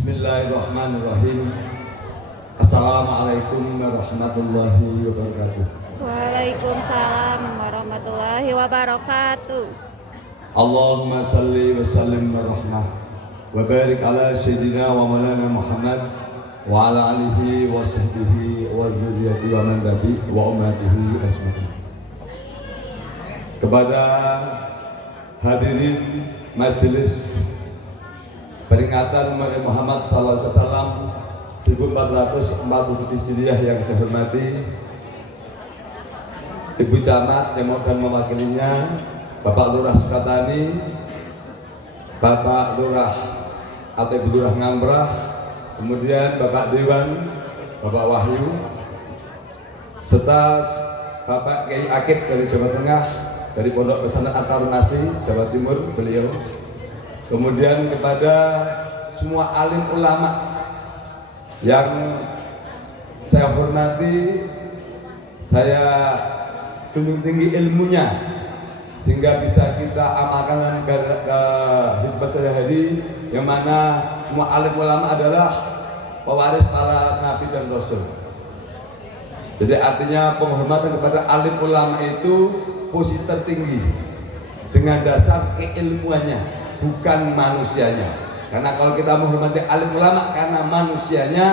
Bismillahirrahmanirrahim. Assalamualaikum warahmatullahi wabarakatuh. Waalaikumsalam warahmatullahi wabarakatuh. Allahumma salli wa sallim wa rahmah wa barik ala sayyidina wa maulana Muhammad wa ala alihi wa sahbihi wa dzurriyyati wa man tabi wa ummatihi ajmain. Kepada hadirin majelis peringatan Nabi Muhammad SAW 1447 Hijriah yang saya hormati, Ibu Camat yang dan mewakilinya, Bapak Lurah Sukatani, Bapak Lurah atau Ibu Lurah Ngamprah, kemudian Bapak Dewan, Bapak Wahyu, serta Bapak Kiai Akid dari Jawa Tengah, dari Pondok Pesantren At-Tarunasi, Jawa Timur beliau. Kemudian kepada semua alim ulama yang saya hormati, saya junjung tinggi ilmunya sehingga bisa kita amalkan ke hidup sehari-hari, yang mana semua alim ulama adalah pewaris para nabi dan rasul. Jadi artinya penghormatan kepada alim ulama itu posisi tertinggi dengan dasar keilmuannya, bukan manusianya. Karena kalau kita menghormati alim ulama karena manusianya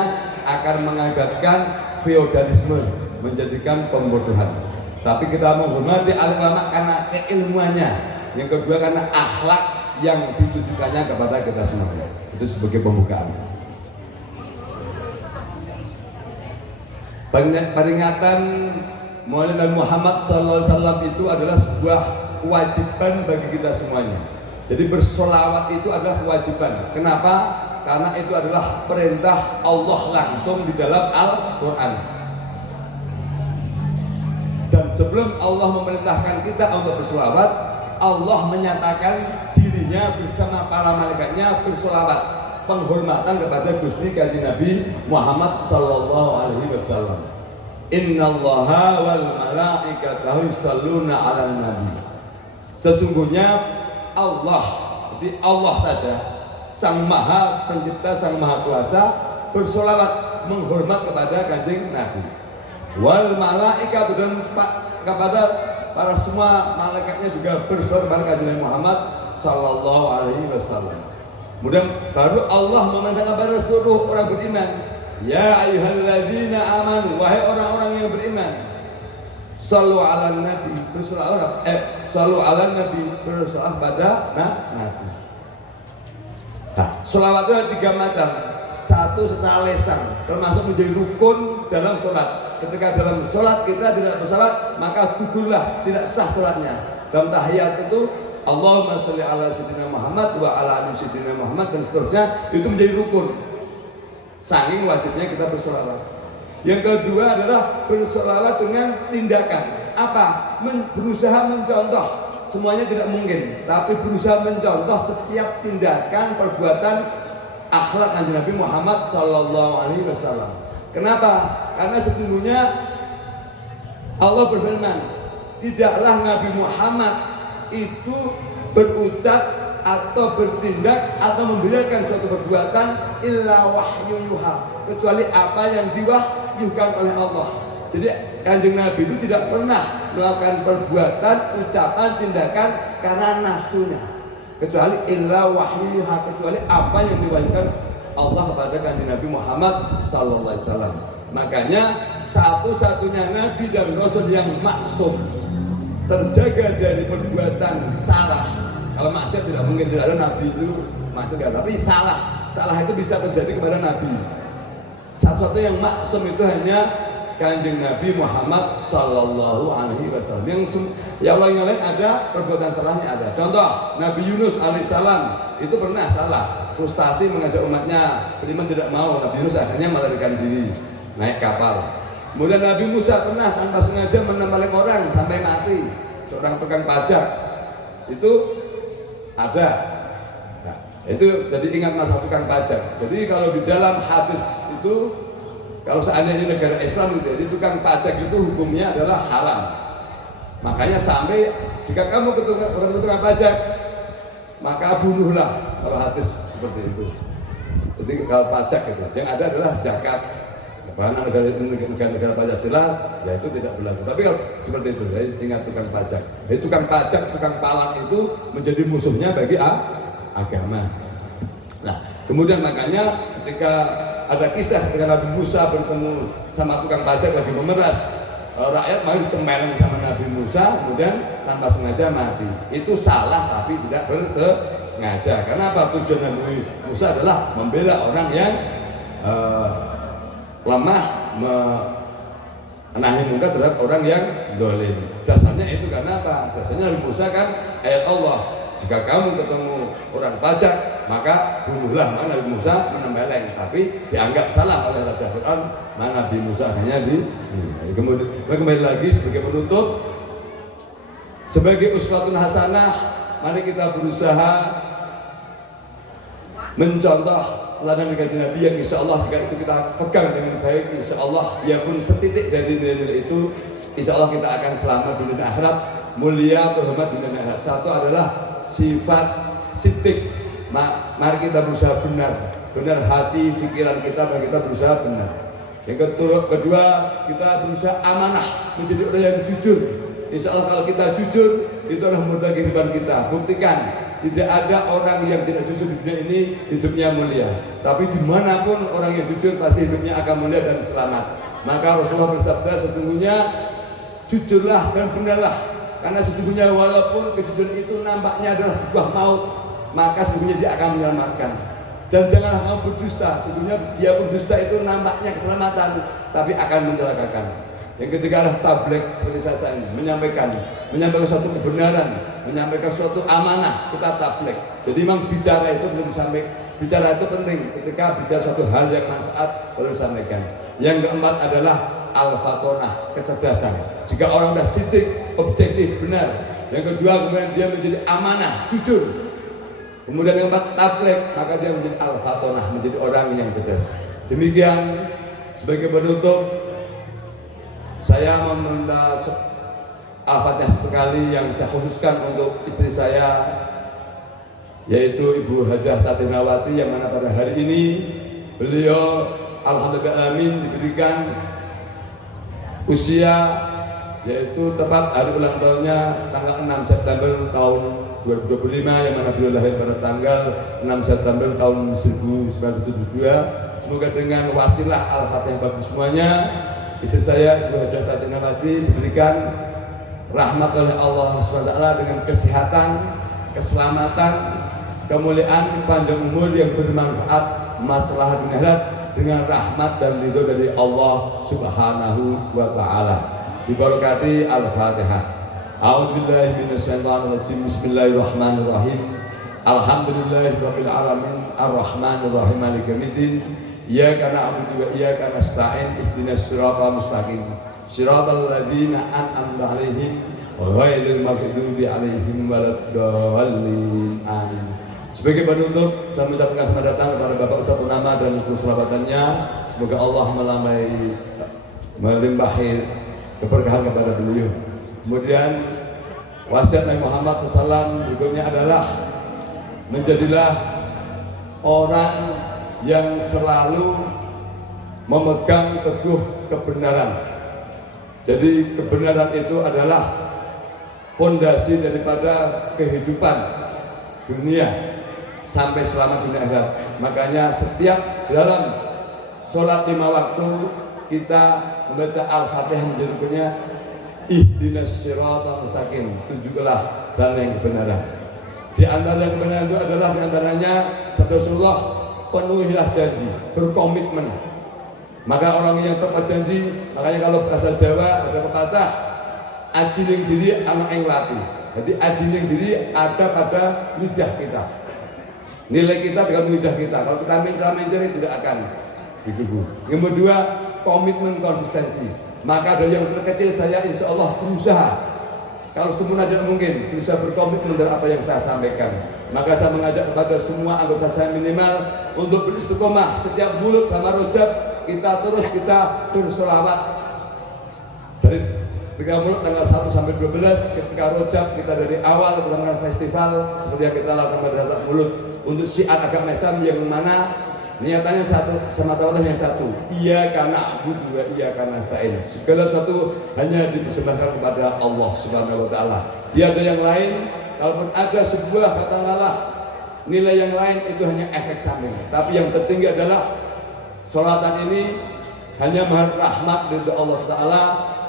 akan mengakibatkan feodalisme, menjadikan pembodohan. Tapi kita menghormati alim ulama karena keilmuannya. Yang kedua karena akhlak yang ditujukannya kepada kita semuanya. Itu sebagai pembukaan. Peringatan Maulid Nabi Muhammad SAW itu adalah sebuah kewajiban bagi kita semuanya. Jadi bersolawat itu adalah kewajiban. Kenapa? Karena itu adalah perintah Allah langsung di dalam Al-Quran. Dan sebelum Allah memerintahkan kita untuk bersolawat, Allah menyatakan dirinya bersama para malaikatnya bersolawat, penghormatan kepada Gusti Kanjeng Nabi Muhammad Sallallahu Alaihi Wasallam. Innallaha wal malaikatahu yusholluna 'alan nabi. Sesungguhnya Allah, jadi Allah saja, Sang Maha Pencipta, Sang Maha Kuasa, bersolawat menghormat kepada Kanjeng Nabi. Wal malaikat, dan kepada para semua malaikatnya juga bersolawat kepada Kanjeng Muhammad Sallallahu Alaihi Wasallam. Kemudian baru Allah memerintahkan kepada seluruh orang beriman, ya ayyuhalladzina amanu, wahai orang-orang yang beriman, sallu ala nabi, bersolawat, sallu ala nabi, bersolawat pada nabi. Nah, solawat itu ada 3 macam. Satu secara lisan, termasuk menjadi rukun dalam sholat. Ketika dalam sholat kita tidak bersolawat, maka gugurlah, tidak sah sholatnya. Dalam tahiyat itu Allahumma sholli ala sayyidina Muhammad wa ala ali sayyidina Muhammad dan seterusnya, itu menjadi rukun. Saking wajibnya kita bersolawat. Yang kedua adalah bersolawat dengan tindakan. Apa? Berusaha mencontoh. Semuanya tidak mungkin, tapi berusaha mencontoh setiap tindakan, perbuatan, akhlak Kanjeng Nabi Muhammad Sallallahu Alaihi Wasallam. Kenapa? Karena sesungguhnya Allah berfirman, tidaklah Nabi Muhammad itu berucap atau bertindak atau membenarkan suatu perbuatan illa wahyu yuha, kecuali apa yang diwahyukan oleh Allah. Jadi Kanjeng Nabi itu tidak pernah melakukan perbuatan, ucapan, tindakan karena nafsunya, kecuali illa wahyu yuha, kecuali apa yang diwahyukan Allah kepada Kanjeng Nabi Muhammad sallallahu alaihi wasallam. Makanya satu-satunya nabi dan rasul yang maksum, terjaga dari perbuatan salah. Kalau maksiat tidak mungkin, tidak ada nabi itu maksiat, tapi salah itu bisa terjadi kepada nabi. Satu-satu yang maksum itu hanya Kanjeng Nabi Muhammad Sallallahu Alaihi Wasallam. Yang lain ada perbuatan salahnya ada. Contoh Nabi Yunus alaihissalam itu pernah salah, frustasi mengajak umatnya, beriman tidak mau. Nabi Yunus akhirnya melarikan diri, naik kapal. Kemudian Nabi Musa pernah tanpa sengaja menembak orang sampai mati, seorang tukang pajak. Itu ada. Nah, itu jadi ingat masa tukang pajak. Jadi kalau di dalam hadis itu, kalau seandainya negara Islam gitu, jadi tukang pajak itu hukumnya adalah haram. Makanya sampai jika kamu ketemu tukang pajak, maka bunuhlah, kalau hadis seperti itu. Jadi kalau pajak itu, yang ada adalah zakat. Karena negara Pancasila, ya itu tidak berlaku. Tapi kalau seperti itu, saya ingat tukang pajak. Jadi tukang pajak, tukang palak itu menjadi musuhnya bagi agama. Nah, kemudian makanya ketika ada kisah ketika Nabi Musa bertemu sama tukang pajak lagi memeras rakyat, mari temeleng sama Nabi Musa, kemudian tanpa sengaja mati. Itu salah tapi tidak bersengaja. Karena apa? Tujuan Nabi Musa adalah membela orang yang lemah, menahi munkar terhadap orang yang dolim. Dasarnya itu karena apa? Dasarnya Nabi Musa kan ayat Allah, jika kamu ketemu orang pajak maka bunuhlah. Maka Nabi Musa menembeleng, tapi dianggap salah oleh Raja Fir'aun. Maka Nabi Musa hanya kemudian kembali lagi sebagai penutup, sebagai uswatun hasanah, mari kita berusaha mencontoh teladan kajian Nabi yang insya Allah jika itu kita pegang dengan baik, insya Allah ya pun setitik dari nilai-nilai itu, insya Allah kita akan selamat di dunia akhirat, mulia terhormat di dunia akhirat. Satu adalah sifat sidik. Mari kita berusaha benar hati, pikiran kita, mari kita berusaha benar. Yang kedua, kita berusaha amanah, menjadi orang yang jujur. Insya Allah kalau kita jujur, itu adalah modal kehidupan kita. Buktikan, tidak ada orang yang tidak jujur di dunia ini hidupnya mulia. Tapi dimanapun orang yang jujur pasti hidupnya akan mulia dan selamat. Maka Rasulullah bersabda, sesungguhnya jujurlah dan benarlah. Karena sesungguhnya walaupun kejujuran itu nampaknya adalah sebuah maut, maka sesungguhnya dia akan menyelamatkan. Dan janganlah kamu berdusta. Sesungguhnya dia pun dusta itu nampaknya keselamatan, tapi akan mencelakakan. Yang ketiga adalah tabligh, seperti saya ini, menyampaikan suatu kebenaran, menyampaikan suatu amanah, kita tabligh. Jadi memang bicara itu belum disampaikan. Bicara itu penting. Ketika bicara suatu hal yang manfaat perlu disampaikan. Yang keempat adalah al-fatonah, kecerdasan. Jika orang sudah sidik, objektif, benar. Yang kedua kemudian dia menjadi amanah, jujur. Kemudian yang keempat tabligh, maka dia menjadi al-fatonah, menjadi orang yang cerdas. Demikian sebagai penutup, saya meminta Al-Fatihah sekali yang saya khususkan untuk istri saya, yaitu Ibu Hajah Tatinawati, yang mana pada hari ini beliau alhamdulillah diberikan usia, yaitu tepat hari ulang tahunnya tanggal 6 September tahun 2025, yang mana beliau lahir pada tanggal 6 September tahun 1972. Semoga dengan wasilah Al-Fatihah bagi semuanya, istri saya Ibu Hajah Tatinawati diberikan rahmat oleh Allah SWT dengan kesehatan, keselamatan, kemuliaan, panjang umur yang bermanfaat, masalah dunia akhirat, dengan rahmat dan ridho dari Allah Subhanahu wa Ta'ala. Diberkati Al-Fatihah. A'udzubillahi minasyaitonirrajim. Bismillahirrahmanirrahim. Alhamdulillahirabbil alamin arrahmanir rahim maliki yaumiddin. Iyyaka na'budu wa iyyaka nasta'in ihdinas siratal mustaqim siratal ladzina an'amta 'alaihim ghairil maghdubi 'alaihim waladdallin. Amin. Sebagai penutup, saya mengucapkan selamat datang kepada Bapak Ustaz Unama dan kerabatannya. Semoga Allah melimpahi keberkahan kepada beliau. Kemudian wasiat Nabi Muhammad SAW berikutnya adalah menjadilah orang yang selalu memegang teguh kebenaran. Jadi kebenaran itu adalah fondasi daripada kehidupan dunia sampai selamat dunia akhirat. Makanya setiap dalam sholat 5 waktu kita membaca Al-Fatihah menjadikannya ihdinas siratal mustaqim, tunjuklah jalan yang kebenaran. Di antara yang kebenaran itu adalah diantaranya sabda Rasulullah, penuhilah janji, berkomitmen. Maka orang yang tepat janji, makanya kalau bahasa Jawa ada pepatah, ajiling diri anak yang latih. Jadi ajiling diri ada pada lidah kita. Nilai kita dengan lidah kita. Kalau kita mencari tidak akan digugu. Yang kedua, komitmen konsistensi. Maka dari yang terkecil saya insya Allah berusaha, kalau semunajat mungkin bisa berkomitmen dari apa yang saya sampaikan. Maka saya mengajak kepada semua anggota saya minimal untuk beristiqomah. Setiap mulut sama rojab kita bersolawat dari 3 mulut tanggal 1 sampai 12. Ketika rojab kita dari awal kita melakukan festival seperti yang kita lakukan pada saat mulut untuk syiar agama Islam, yang mana niatannya satu, semata-mata yang satu. Iyyaka na'budu wa iyyaka nasta'in. Segala sesuatu hanya dipersembahkan kepada Allah Subhanahu wa taala. Tiada yang lain. Kalaupun ada sebuah katakanlah nilai yang lain, itu hanya efek samping. Tapi yang tertinggi adalah sholatan ini hanya mengharap rahmat dari Allah Taala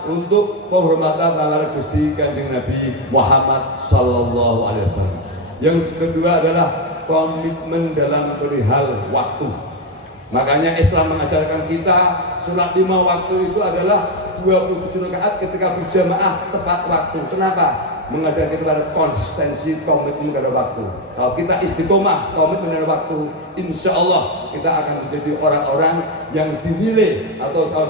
untuk penghormatan kepada Gusti Kanjeng Nabi Muhammad Sallallahu Alaihi Wasallam. Yang kedua adalah komitmen dalam perihal waktu. Makanya Islam mengajarkan kita sholat 5 waktu itu adalah 27 rakaat ketika berjamaah tepat waktu. Kenapa? Mengajar kita pada konsistensi, komitmen pada waktu. Kalau kita istiqomah, komitmen pada waktu, insya Allah kita akan menjadi orang-orang yang dinilai, atau kalau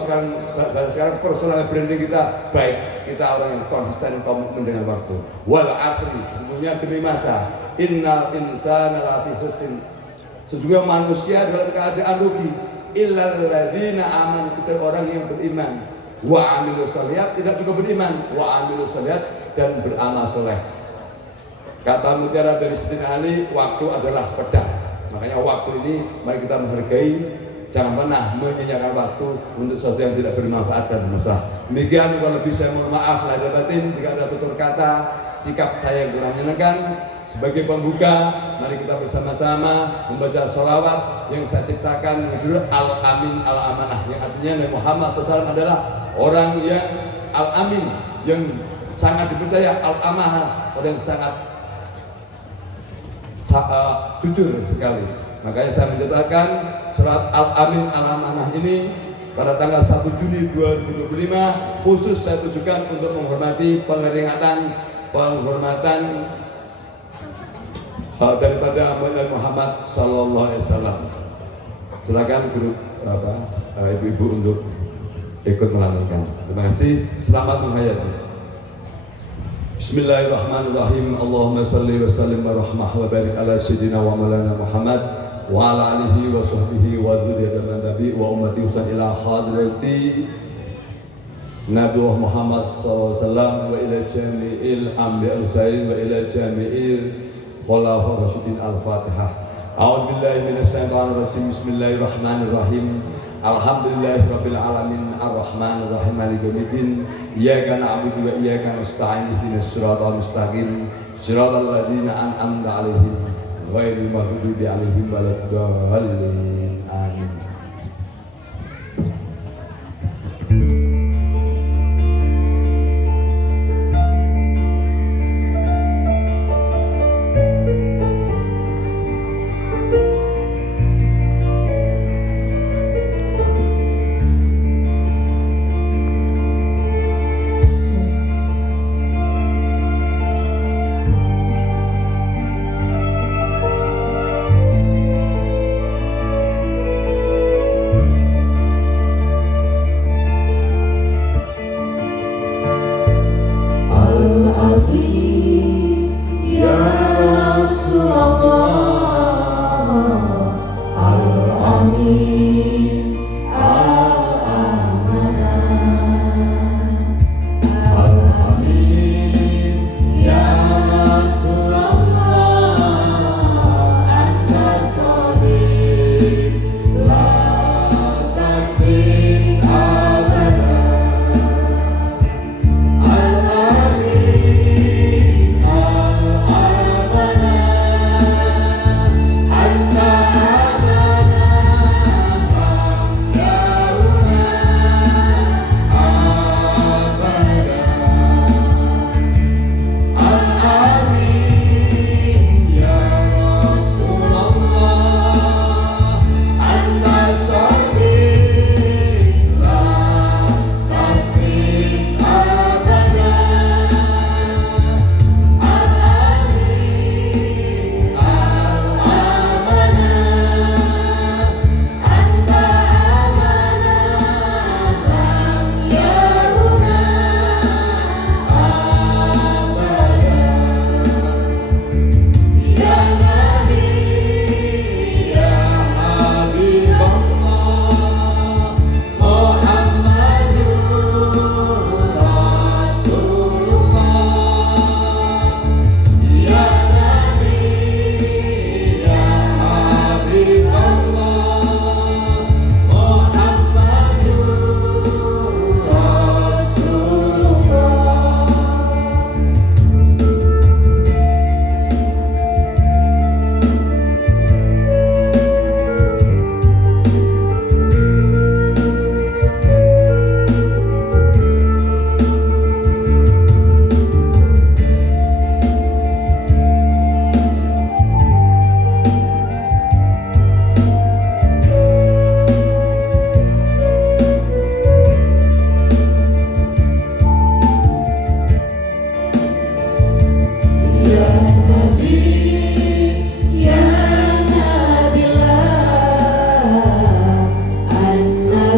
sekarang personal branding kita baik. Kita orang yang konsisten, komitmen dengan waktu. Wal asri, sesungguhnya demi masa, innal insana lafi khusrin. Sesungguhnya manusia dalam keadaan rugi. Illal ladzina amanu, kecuali orang yang beriman. Wa amilus shalihat, tidak juga beriman. Wa amilus shalihat, dan beramal soleh. Kata mutiara dari Sayyidina Ali, waktu adalah pedang. Makanya waktu ini mari kita menghargai, jangan pernah menyia-nyiakan waktu untuk sesuatu yang tidak bermanfaat dan masalah. Demikian, kalau lebih saya mohon maaf lahir batin jika ada tutur kata, sikap saya yang kurang menyenangkan. Sebagai pembuka, mari kita bersama-sama membaca sholawat yang saya ciptakan berjudul Al-Amin Al-Amanah, yang artinya Nabi Muhammad SAW adalah orang yang Al-Amin, yang sangat dipercaya, Al-Amanah, orang yang sangat jujur sekali. Makanya saya menciptakan surat Al-Amin Al-Amanah ini pada tanggal 1 Juni 2025 khusus saya tujukan untuk menghormati penghormatan daripada Muhammad Sallallahu Alaihi Wasallam. Silakan grup ibu-ibu untuk ikut melantunkan. Terima kasih. Selamat menghayati. Bismillahirrahmanirrahim. Allahumma salli wa sallim wa rahmah wa barik ala sayyidina wa maulana Muhammad wa ala alihi wa sahbihi wa dzurriyyatin nabi wa ummati usan ila hadrati Nabi Muhammad sallallahu alaihi wasallam wa ila jami'il anbiya'i wa ila jami'il khulafaur rasyidin. Al-Fatihah. A'udzu billahi minasyaitonir rajim. Bismillahirrahmanirrahim. Alhamdulillahirabbil alamin arrahmanir rahim maliki yaumiddin iyyaka na'budu wa iyyaka nasta'in ihdinas siratal mustaqim siratal ladzina an'amta 'alaihim ghairil maghdubi 'alaihim waladdallin amin.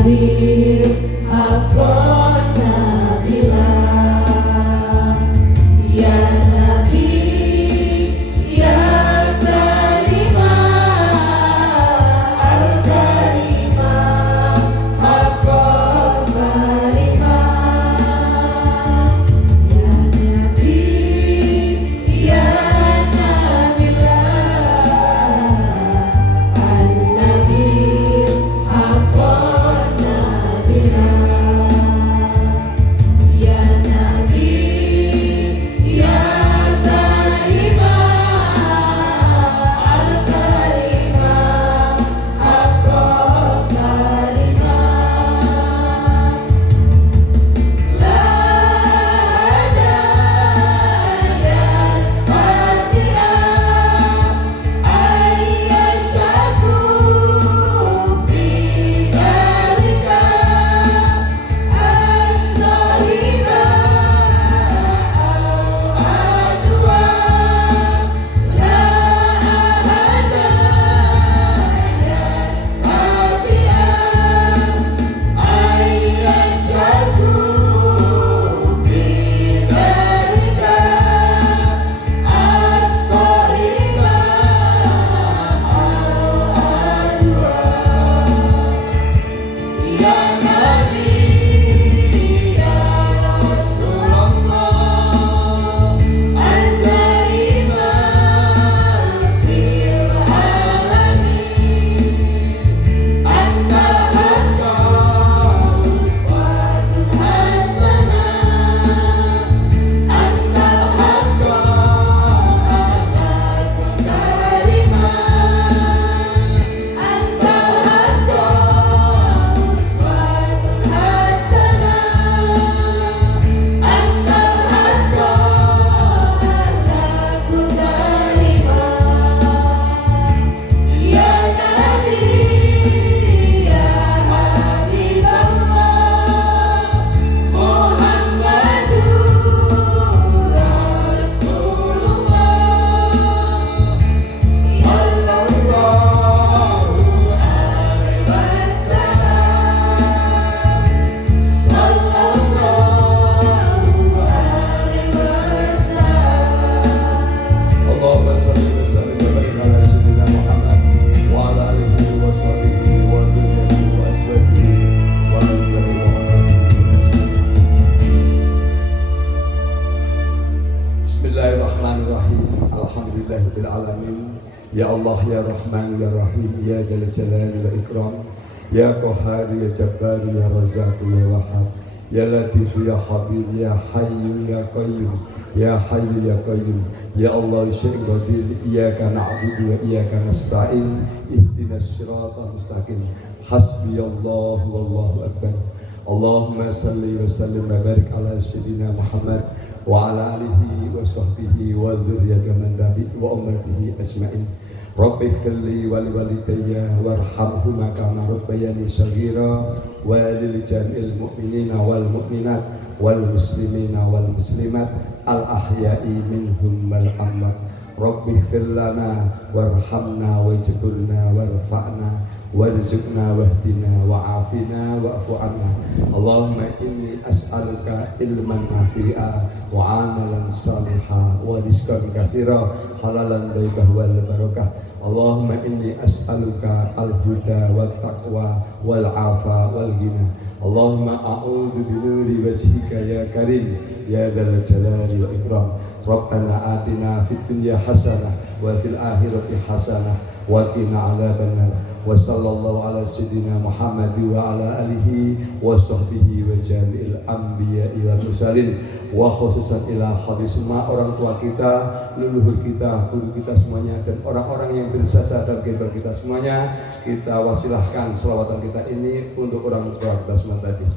Nabi Hakon Nabila Ya Nabi Ya Karima Al-Karima Hakon Karima Ya Nabi Ya Nabila Al-Nabi Hakon Nabila Ya Nabi Ya Karima Al-Karima Hakon Karima La ada yastati'a ayyashaku bidalika as-salima au adwa la ahada yastati'a ayyashaku bidalika as-salima au adwa Ya Nabi Ya Rasulullah Anta imam fil alamin Anta hakka uswatun hasanah Anta hakka anakun karimah Anta hakka uswatun hasanah Anta hakka anakun karimah Ya Nabi Ya Habibullah Muhammadur Rasulullah Sallallahu alaihi wasallam Sallallahu alaihi wasallam Allahumma salli wa sallim wa barik ala sayyidina Muhammad wa ala alihi wa sahbihi wa dhurriyyatihi wa azwajihi wa ala alihi wa Bismillahirrahmanirrahim. Alhamdulillahirabbil alamin. Ya Allah ya Rahman ya Rahim ya Dzal Jalali wal Ikram. Ya Qahhar ya Jabbar ya Razzaq ya Wahhab. Ya Latif ya Habib ya Hayyu ya Qayyum. Ya Hayyu ya Qayyum. Ya Allah Syekh Qadir iyyaka na'budu wa iyyaka nasta'in. Ihdinas siratal mustaqim. Hasbiyallahu wallahu akbar. Allahumma salli wa sallim wa barik ala sayyidina Muhammad wa ala alihi wa sahbihi wa dzurriyyati man nabi wa ummatihi ajmain. Rabbi ighfirli wa li walidayya warhamhuma kama rabbayani shaghira wa lil jami'il mu'minina wal mu'minat wal muslimina wal muslimat al ahya'i minhum wal amwat. Rabbi ighfir lana warhamna wajburna warfa'na warzuqna wahdina wa'afina wa'fu anna. Allahumma inni as'aluka ilman nafi'a wa amalan salihah wa rizqan katsira halalan thayyibah wal barakah. Allahumma inni as'aluka al-huda wat taqwa wal afa wal ghina. Allahumma a'udzu bi nuri wajhika ya karim ya dzal jalali wal ikram. Rabbana atina fid dunya hasanah wa fil akhirati hasanah wa qina adzabannar. Wa sallallahu ala sayyidina Muhammad wa ala alihi wa sahbihi wa jami'il anbiya'i wal mursalin wa khususan ila hadis semua orang tua kita, leluhur kita, guru kita semuanya dan orang-orang yang berjasa dan kehidupan kita semuanya. Kita wasilahkan selawatan kita ini untuk orang tua kita semua tadi.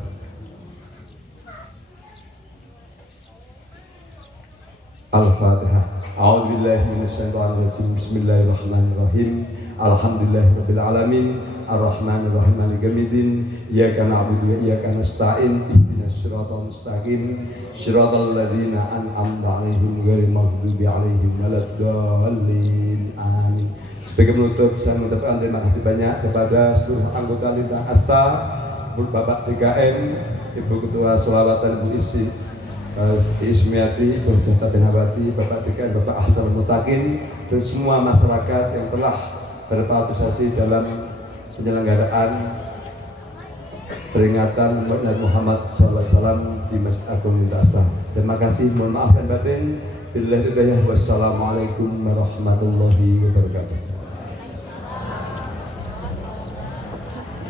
Al-Fatihah. A'udzubillahi minasyaitonirrajim. Bismillahirrahmanirrahim. Alhamdulillahirabbil alamin. Ar-Rahmanirrahim Maliki yaumiddin. Iyyaka na'budu wa iyyaka nasta'in. Ihdinas siratal mustaqim. Shiratal ladzina an'amta 'alaihim ghairil maghdubi 'alaihim waladdallin. Amin. Sebagai penutup saya mengucapkan terima kasih banyak kepada seluruh anggota Lintang Asta Bapak DKM, Ibu Ketua Sholawatan Ibu Ismiati, Ibu Jata Dinawati, Bapak DKM, Bapak Ahsan Mutakin, dan semua masyarakat yang telah berpartisipasi dalam penyelenggaraan peringatan Nabi Muhammad SAW di Masjid Agung Lintas. Terima kasih, mohon maaf dan batin. Billahi hidayah. Wassalamualaikum warahmatullahi wabarakatuh.